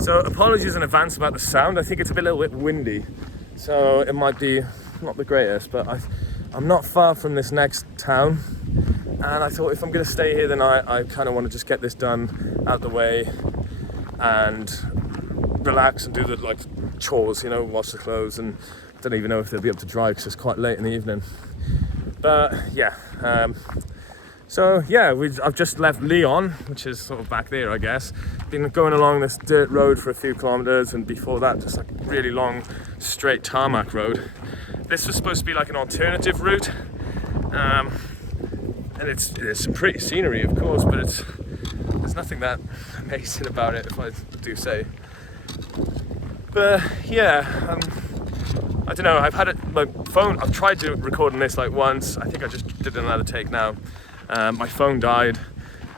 So apologies in advance about the sound. I think it's a little bit windy, so it might be not the greatest, but I'm not far from this next town, and I thought if I'm going to stay here, then I kind of want to just get this done out the way and relax and do the like chores, you know, wash the clothes, and I don't even know if they'll be able to dry because it's quite late in the evening. But yeah, so yeah, I've just left Lyon, which is sort of back there, I guess. Been going along this dirt road for a few kilometers, and before that, just like really long, straight tarmac road. This was supposed to be like an alternative route, and it's some pretty scenery, of course, but there's nothing that amazing about it, if I do say. But yeah, I don't know. I've had it. My phone. I've tried to record on this like once. I think I just did another take now. My phone died,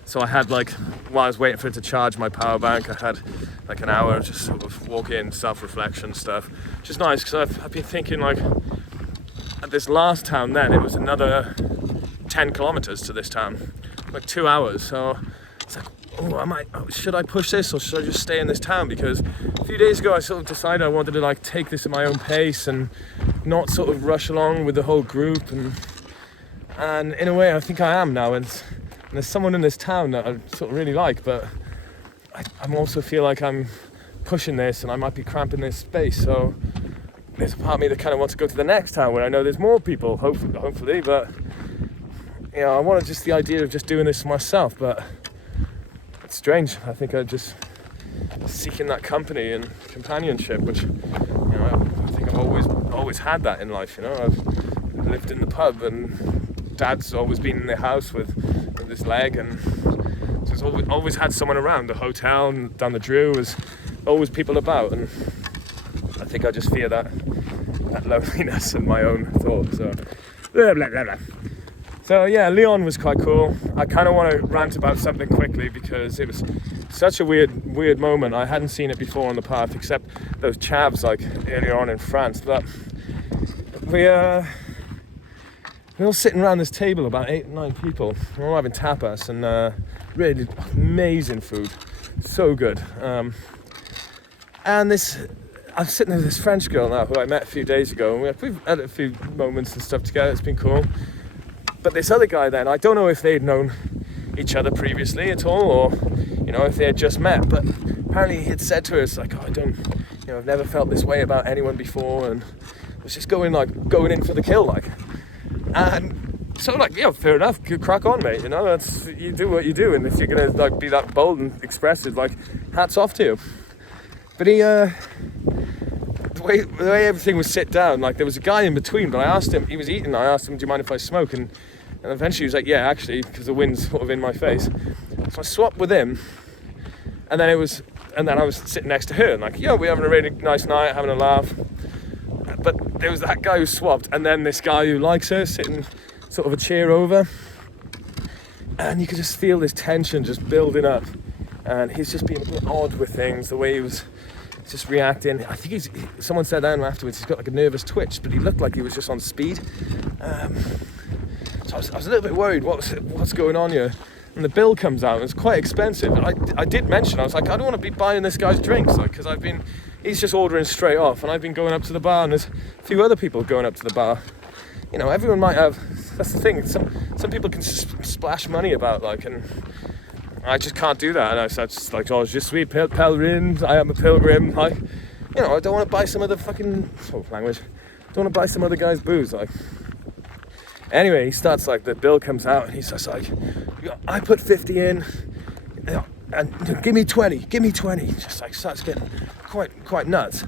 so I had like, while I was waiting for it to charge my power bank, I had like an hour of just sort of walk-in, self-reflection stuff, which is nice because I've been thinking like, at this last town then, it was another 10 kilometers to this town, like 2 hours. So it's like, should I push this or should I just stay in this town? Because a few days ago I sort of decided I wanted to like take this at my own pace and not sort of rush along with the whole group, and in a way I think I am now, and there's someone in this town that I sort of really like, but I also feel like I'm pushing this and I might be cramping this space. So there's a part of me that kind of wants to go to the next town where I know there's more people, hopefully, but you know, I wanted just the idea of just doing this myself, but it's strange. I think I'm just seeking that company and companionship, which, you know, I think I've always had that in life. You know, I've lived in the pub, and Dad's always been in the house with his leg, and so there's always had someone around. The hotel and down the Drew was always people about, and I think I just fear that loneliness and my own thoughts. So blah, blah, blah, blah. So yeah, Lyon was quite cool. I kind of want to rant about something quickly because it was such a weird moment. I hadn't seen it before on the path, except those chavs like earlier on in France. But we're all sitting around this table, about 8 or 9 people. We're all having tapas, and really amazing food, so good. And I'm sitting there with this French girl now who I met a few days ago, and we've had a few moments and stuff together. It's been cool. But this other guy then, I don't know if they'd known each other previously at all, or, you know, if they had just met, but apparently he had said to us, like, I've never felt this way about anyone before, and was just going in for the kill, like. And so, like, yeah, fair enough, crack on, mate, you know, you do what you do, and if you're gonna, like, be that bold and expressive, like, hats off to you. But he, the way everything was sit down, like, there was a guy in between, but I asked him, he was eating, I asked him, do you mind if I smoke? And eventually he was like, yeah, actually, because the wind's sort of in my face. So I swapped with him, and then I was sitting next to her, and like, yeah, we're having a really nice night, having a laugh. But there was that guy who swapped, and then this guy who likes her sitting sort of a chair over, and you could just feel this tension just building up, and he's just being a bit odd with things, the way he was just reacting. I think someone said that afterwards, he's got like a nervous twitch, but he looked like he was just on speed. So I was a little bit worried, what's going on here? And the bill comes out, and it's quite expensive. And I did mention, I was like, I don't want to be buying this guy's drinks, like, because he's just ordering straight off, and I've been going up to the bar, and there's a few other people going up to the bar. You know, everyone might have, that's the thing, some people can splash money about, like, and I just can't do that. And I was just like, oh, je suis pèlerin, I am a pilgrim, like, you know, I don't want to buy some other fucking, language, I don't want to buy some other guy's booze, like. Anyway, he starts, like, the bill comes out, and he's just like, I put 50 in, and give me 20. Just like starts getting quite nuts.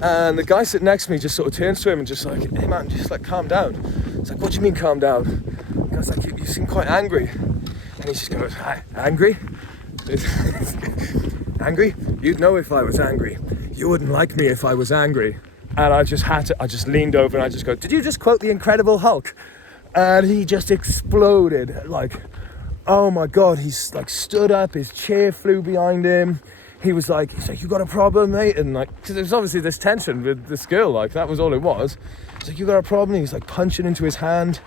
And the guy sitting next to me just sort of turns to him and just like, hey man, just like calm down. It's like, what do you mean calm down? The guy's like, you seem quite angry. And he just goes, angry? Angry? You'd know if I was angry. You wouldn't like me if I was angry. And I just leaned over and I just go, did you just quote the Incredible Hulk? And he just exploded, like, oh my God, he's like stood up, his chair flew behind him, he's like, you got a problem, mate? And like, because there was obviously this tension with this girl, like that was all it was. He's like, you got a problem? And he's like punching into his hand.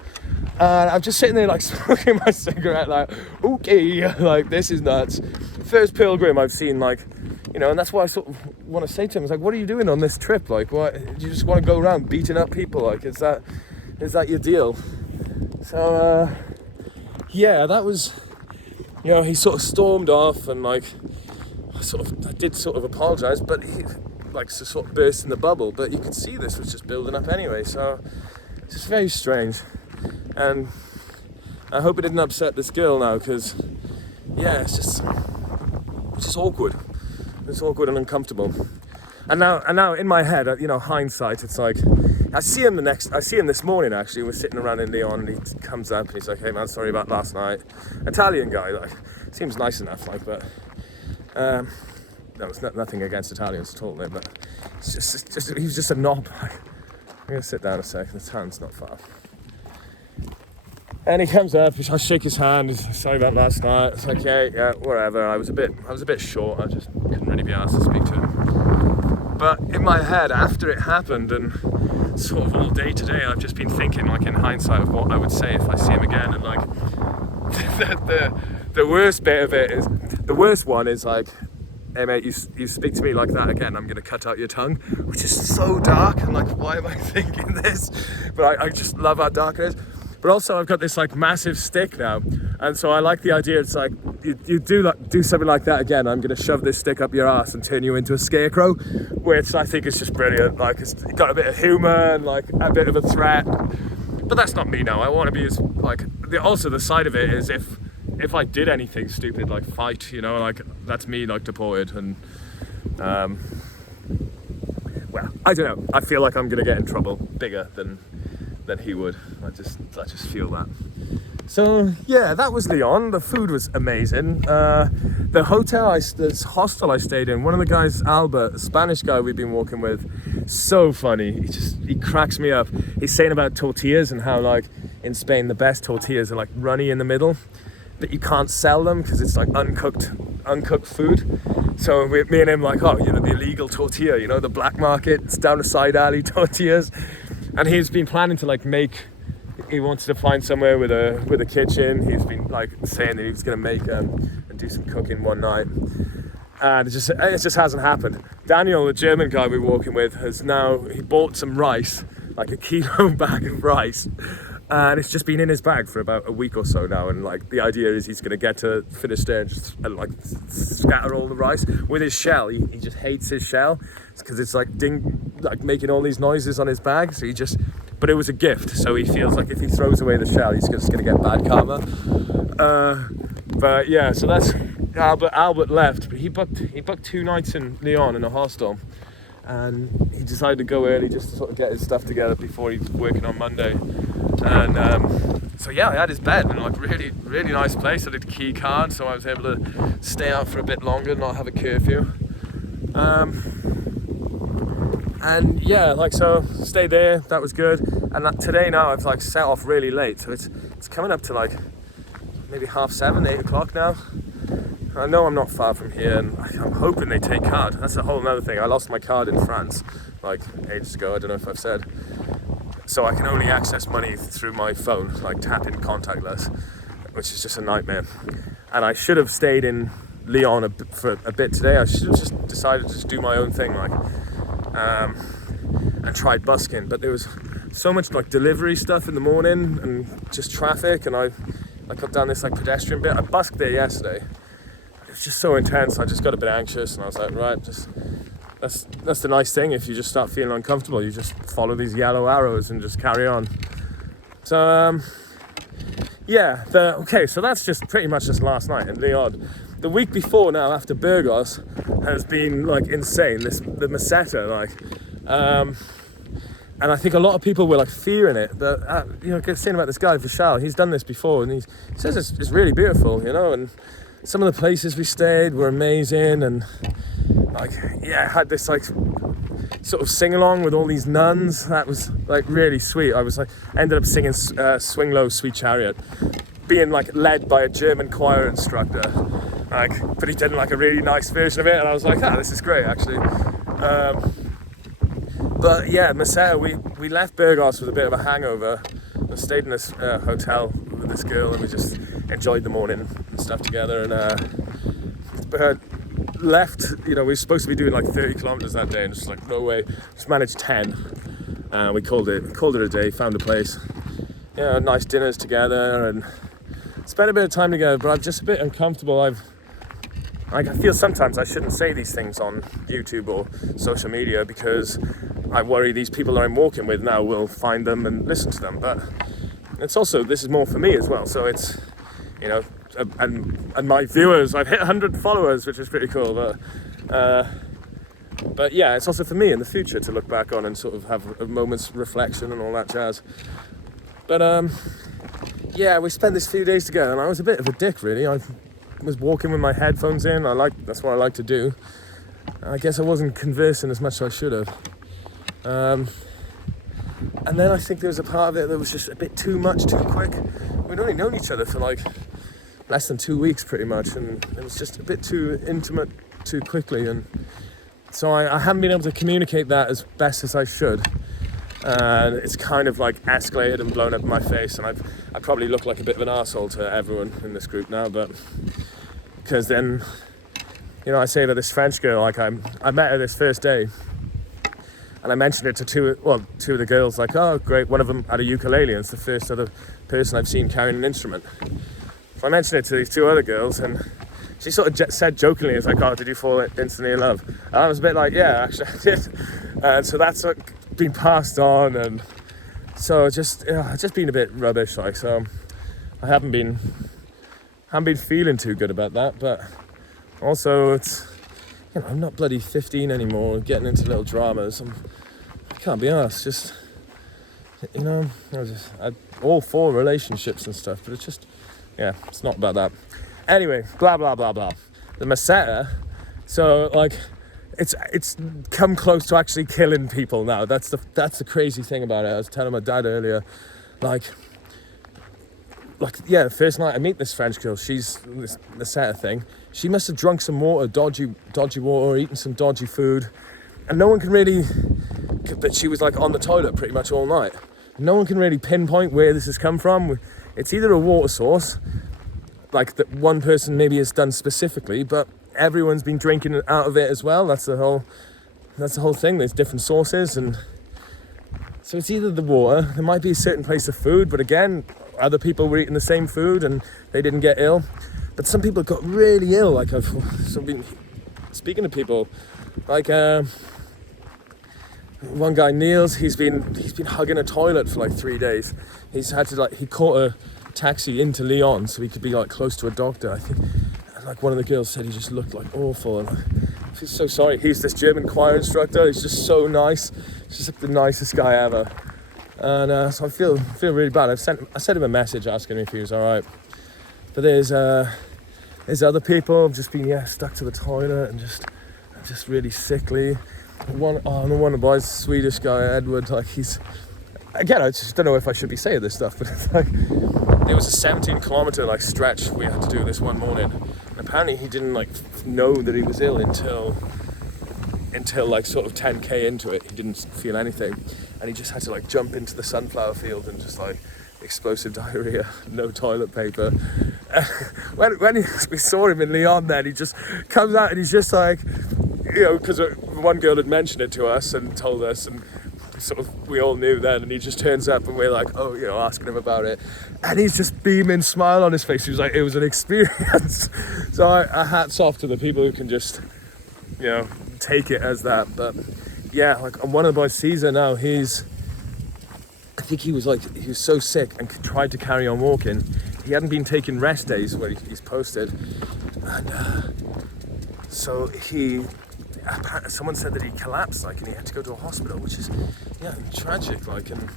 And I'm just sitting there like smoking my cigarette, like, okay, like this is nuts. First pilgrim I've seen, like, you know, and that's why I sort of want to say to him, it's like, what are you doing on this trip? Like, what, do you just want to go around beating up people? Like, is that your deal? So, yeah, that was, you know, he sort of stormed off, and like, I did sort of apologise, but he like to sort of burst in the bubble, but you could see this was just building up anyway, so it's just very strange. And I hope it didn't upset this girl now, because yeah, it's just awkward. It's awkward and uncomfortable. And now in my head, you know, hindsight, it's like I see him this morning. Actually, we're sitting around in Lyon, and he comes up and he's like, "Hey man, sorry about last night." Italian guy, like, seems nice enough, like, but no, it's nothing against Italians at all, mate, but it's just he was just a knob. I'm gonna sit down a sec. The town's not far. And he comes up, I shake his hand, sorry about last night. It's like, yeah, whatever. I was a bit short, I just couldn't really be asked to speak to him. But in my head, after it happened, and sort of all day today, I've just been thinking, like, in hindsight, of what I would say if I see him again. And like, the worst bit of it is, the worst one is like, hey mate, you speak to me like that again, I'm gonna cut out your tongue, which is so dark, and like, why am I thinking this? But I just love how dark it is. But also I've got this like massive stick now, and so I like the idea. It's like, you do something like that again, I'm gonna shove this stick up your ass and turn you into a scarecrow, which I think is just brilliant. Like, it's got a bit of humour and like a bit of a threat, but that's not me now. I want to be as like, also the side of it is, if I did anything stupid, like fight, you know, like that's me like deported. And well, I don't know, I feel like I'm gonna get in trouble bigger than he would. I just feel that. So yeah, that was Lyon. The food was amazing. This hostel I stayed in, one of the guys, Albert, a Spanish guy we've been walking with, so funny. He cracks me up. He's saying about tortillas and how, like, in Spain the best tortillas are like runny in the middle, but you can't sell them because it's like uncooked food. So me and him, like, oh, you know, the illegal tortilla, you know, the black market, it's down a side alley tortillas. And he's been planning to like he wanted to find somewhere with a kitchen. He's been like saying that he was going to make and do some cooking one night. And it just hasn't happened. Daniel, the German guy we're walking with, he bought some rice, like a kilo bag of rice. And it's just been in his bag for about a week or so now, and like the idea is he's going to get to Finisterre and just like scatter all the rice with his shell. He just hates his shell because it's like making all these noises on his bag. So but it was a gift, so he feels like if he throws away the shell, he's just going to get bad karma. But yeah, so that's Albert left, but he booked 2 nights in Lyon in a hostel, and he decided to go early just to sort of get his stuff together before he's working on Monday. And so yeah, I had his bed, and like really, really nice place. I did key card, so I was able to stay out for a bit longer, not have a curfew. And yeah, like, so stayed there, that was good. And today now I've like set off really late, so it's coming up to like maybe 7:30, 8 o'clock now. I know I'm not far from here, and I'm hoping they take card. That's a whole other thing. I lost my card in France like ages ago, I don't know if I've said. So I can only access money through my phone, like tap in contactless, which is just a nightmare. And I should have stayed in Lyon for a bit today. I should have just decided to just do my own thing, like, and tried busking. But there was so much like delivery stuff in the morning and just traffic, and I got down this like pedestrian bit. I busked there yesterday. It was just so intense. I just got a bit anxious, and I was like, right, just. That's the nice thing. If you just start feeling uncomfortable, you just follow these yellow arrows and just carry on. So yeah, so that's just pretty much just last night in Lyon. The week before now, after Burgos, has been like insane. The Meseta, like, and I think a lot of people were like fearing it. But you know, saying about this guy Vishal, he's done this before, and he says it's really beautiful, you know. And some of the places we stayed were amazing, and like, yeah, had this like sort of sing along with all these nuns. That was like really sweet. I was like, ended up singing Swing Low, Sweet Chariot, being like led by a German choir instructor. but he did like a really nice version of it, and I was like, this is great actually. But yeah, Meseta, we left Burgos with a bit of a hangover. We stayed in this hotel with this girl, and we just enjoyed the morning and stuff together, and left, we were supposed to be doing like 30 kilometers that day, and just like, no way. Just managed 10. We called it a day, found a place, nice dinners together, and spent a bit of time together. But I'm just a bit uncomfortable. I feel sometimes I shouldn't say these things on YouTube or social media, because I worry these people that I'm walking with now will find them and listen to them. But it's also, this is more for me as well. So it's, and my viewers, I've hit 100 followers, which is pretty cool. But yeah, it's also for me in the future to look back on and sort of have a moment's reflection and all that jazz. But yeah, we spent this few days together, and I was a bit of a dick, really. I was walking with my headphones in. That's what I like to do. I guess I wasn't conversing as much as I should have. And then I think there was a part of it that was just a bit too much, too quick. We'd only known each other for like less than 2 weeks, pretty much, and it was just a bit too intimate too quickly, and so I haven't been able to communicate that as best as I should, and it's kind of like escalated and blown up in my face, and I probably look like a bit of an arsehole to everyone in this group now, but because then, I say that this French girl, like I met her this first day, and I mentioned it to two of the girls, like, oh great, one of them had a ukulele, and it's the first other person I've seen carrying an instrument. So I mentioned it to these two other girls, and she sort of said jokingly, it's like, oh, did you fall instantly in love? And I was a bit like, yeah, actually I did. And so that's been passed on, and so it's just been a bit rubbish, like, so I haven't been feeling too good about that, but also it's, I'm not bloody 15 anymore, getting into little dramas. I can't be arsed, just, all for relationships and stuff, but it's just, it's not about that. Anyway, blah, blah, blah, blah. The Meseta, so, like, it's come close to actually killing people now. That's the crazy thing about it. I was telling my dad earlier, like, the first night I meet this French girl, she's this Meseta thing. She must have drunk some water, dodgy water, eaten some dodgy food, and no one can really, but she was like on the toilet pretty much all night. No one can really pinpoint where this has come from. It's either a water source, like that one person maybe has done specifically, but everyone's been drinking out of it as well. That's the whole thing. There's different sources, and so it's either the water. There might be a certain place of food, but again, other people were eating the same food and they didn't get ill. But some people got really ill. Like I've been speaking to people, like one guy, Niels. He's been hugging a toilet for like 3 days. He's had to he caught a taxi into Lyon so he could be like close to a doctor. I think, like one of the girls said, he just looked like awful, and I feel so sorry. He's this German choir instructor. He's just so nice. He's just like the nicest guy ever. And so I feel really bad. I sent him a message asking him if he was all right. But there's other people just been stuck to the toilet and just really sickly. One of the boys, Swedish guy, Edward, like he's, again, I just don't know if I should be saying this stuff, but it's like, there was a 17-kilometer like stretch we had to do this one morning, and apparently he didn't like know that he was ill until like sort of 10k into it. He didn't feel anything, and he just had to like jump into the sunflower field and just like explosive diarrhea, no toilet paper. When we saw him in Lyon, then he just comes out and he's just like, because one girl had mentioned it to us and told us, and sort of we all knew then, and he just turns up and we're like, asking him about it, and he's just beaming, smile on his face. He was like, it was an experience. So I hats off to the people who can just take it as that. But yeah, like one of the boys, Caesar, now I think he was so sick and tried to carry on walking. He hadn't been taking rest days where he's posted, and so someone said that he collapsed, and he had to go to a hospital, which is tragic, and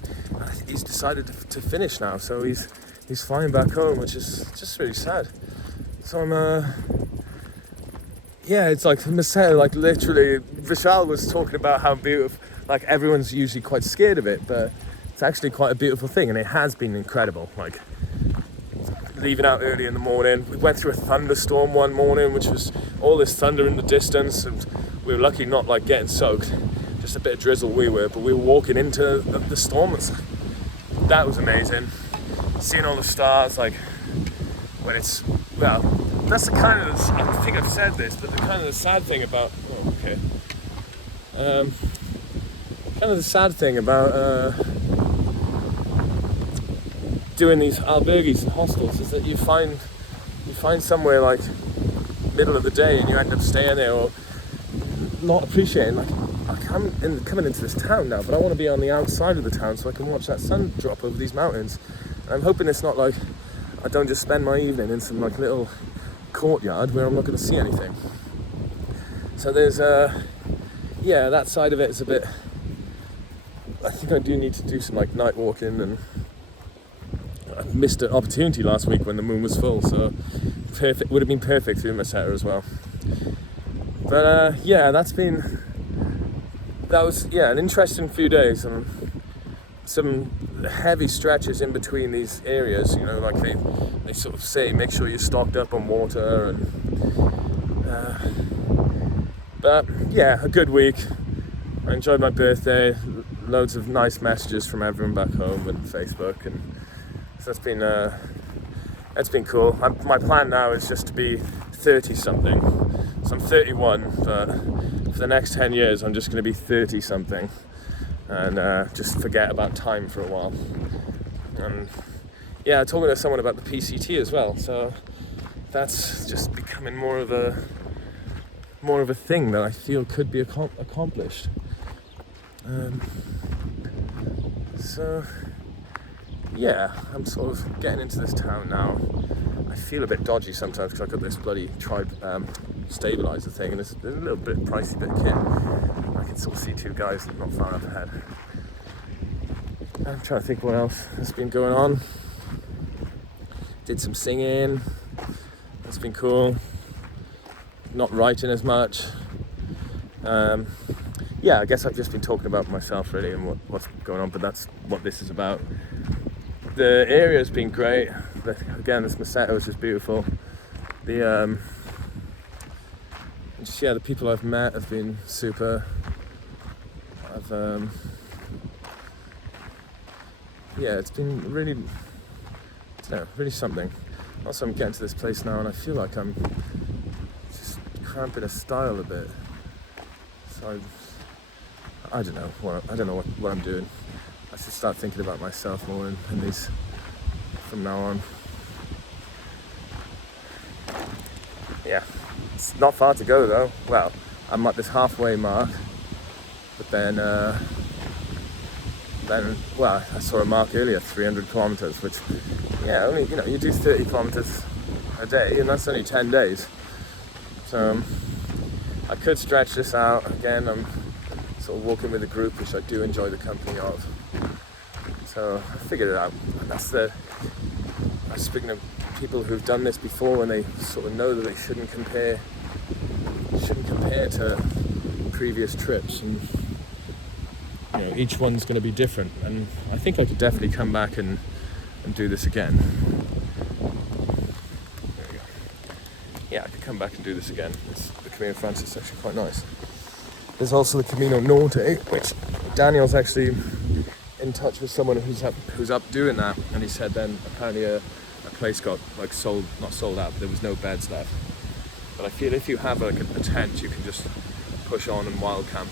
he's decided to finish now, so he's flying back home, which is just really sad. So I'm it's like Meseta, like literally Vishal was talking about how beautiful, like everyone's usually quite scared of it, but it's actually quite a beautiful thing, and it has been incredible. Like leaving out early in the morning. We went through a thunderstorm one morning, which was all this thunder in the distance, and we were lucky not like getting soaked, just a bit of drizzle but we were walking into the storm. That was amazing. Seeing all the stars, like when it's, well, that's the kind of, I think I've said this, but the kind of the sad thing about, kind of the sad thing about doing these albergues and hostels is that you find somewhere like middle of the day and you end up staying there or not appreciating, like, I'm coming into this town now, but I want to be on the outside of the town so I can watch that sun drop over these mountains. And I'm hoping it's not like I don't just spend my evening in some like little courtyard where I'm not going to see anything. So there's that side of it is a bit, I think I do need to do some like night walking, and I missed an opportunity last week when the moon was full, so perfect, would have been perfect through Meseta as well. But that was an interesting few days, and some heavy stretches in between these areas, you know, like they sort of say make sure you're stocked up on water, and but yeah, a good week. I enjoyed my birthday, loads of nice messages from everyone back home and Facebook, and so it's been cool. My plan now is just to be 30 something. So I'm 31, but for the next 10 years I'm just going to be 30 something and just forget about time for a while. And yeah, talking to someone about the PCT as well, so that's just becoming more of a thing that I feel could be accomplished. So yeah, I'm sort of getting into this town now. I feel a bit dodgy sometimes because I've got this bloody stabilizer thing, and it's a little bit pricey bit of kit. I can sort of see two guys not far up ahead. I'm trying to think what else has been going on. Did some singing. That's been cool. Not writing as much. I guess I've just been talking about myself really and what's going on, but that's what this is about. The area's been great. Again, this Meseta was just beautiful. The people I've met have been super. It's been really, really something. Also, I'm getting to this place now, and I feel like I'm just cramping a style a bit. So I don't know what I'm doing. I should start thinking about myself more in these from now on. Yeah, it's not far to go though. Well, I'm at this halfway mark, but then I saw a mark earlier, 300 kilometers, which, only, you do 30 kilometers a day, and that's only 10 days. So I could stretch this out. Again, I'm sort of walking with a group, which I do enjoy the company of. So I figured it out. And I was speaking to people who've done this before, and they sort of know that they shouldn't compare to previous trips, and each one's going to be different. And I think I could definitely come back and do this again. There we go. Yeah, I could come back and do this again. The Camino France is actually quite nice. There's also the Camino Norte, which Daniel's actually in touch with someone who's up doing that, and he said then apparently a place got not sold out, but there was no beds left. But I feel if you have like a tent, you can just push on and wild camp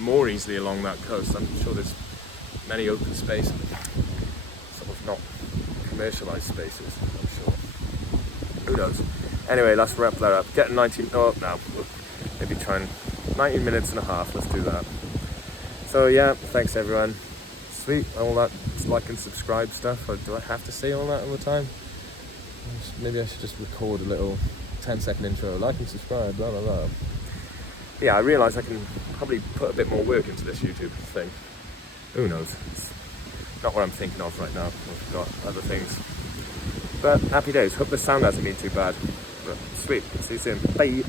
more easily along that coast. I'm sure there's many open spaces, sort of not commercialized spaces, I'm sure. Who knows? Anyway, let's wrap that up. Getting 19 up now. We'll maybe try 19 minutes and a half. Let's do that. So yeah, thanks everyone. Sweet, all that like and subscribe stuff. Or do I have to say all that all the time? Maybe I should just record a little 10-second intro. Like and subscribe, blah blah blah. Yeah, I realise I can probably put a bit more work into this YouTube thing. Who knows? It's not what I'm thinking of right now. I've got other things. But happy days. Hope the sound hasn't been too bad. But sweet. See you soon. Bye.